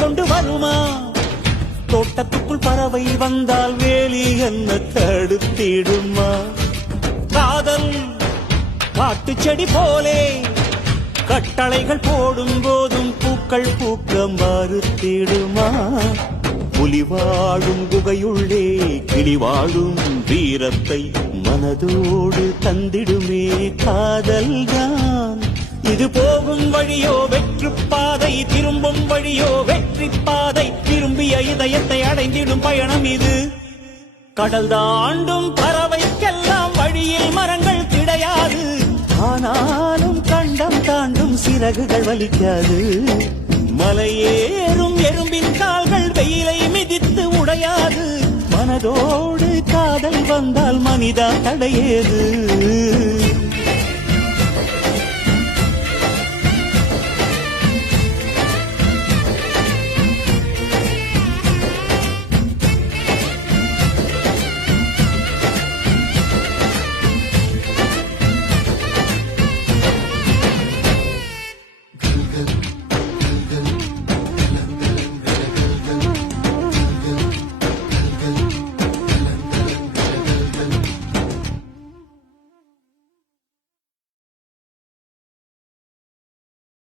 கொண்டு வருமா? தோட்டத்துக்குள் பறவை வந்தால் வேலி என்ன தடுத்திடுமா? காதல் காட்டு செடி போலே கட்டளைகள் போடும் போதும் பூக்கள் பூக்க மறுத்திடுமா? புலி வாழும் குகையுள்ளே கிளி வாழும் வீரத்தை மனதோடு தந்திடுமே காதல்தான். இது போகும் வழியோ வெற்று பாதை, திரும்பும் வழியோ வெற்றி பாதை. திரும்பிய இதயத்தை அடைந்திடும் பயணம் இது. கடல் தாண்டும் பறவைக்கெல்லாம் வழியில் மரங்கள் கிடையாது. ஆனாலும் கண்டம் தாண்டும் சிறகுகள் வலிக்காது. மலையேறும் எறும்பின் கால்கள் வெயிலை மிதித்து உடையாது. மனதோடு காதல் வந்தால் மனிதா தடையேது.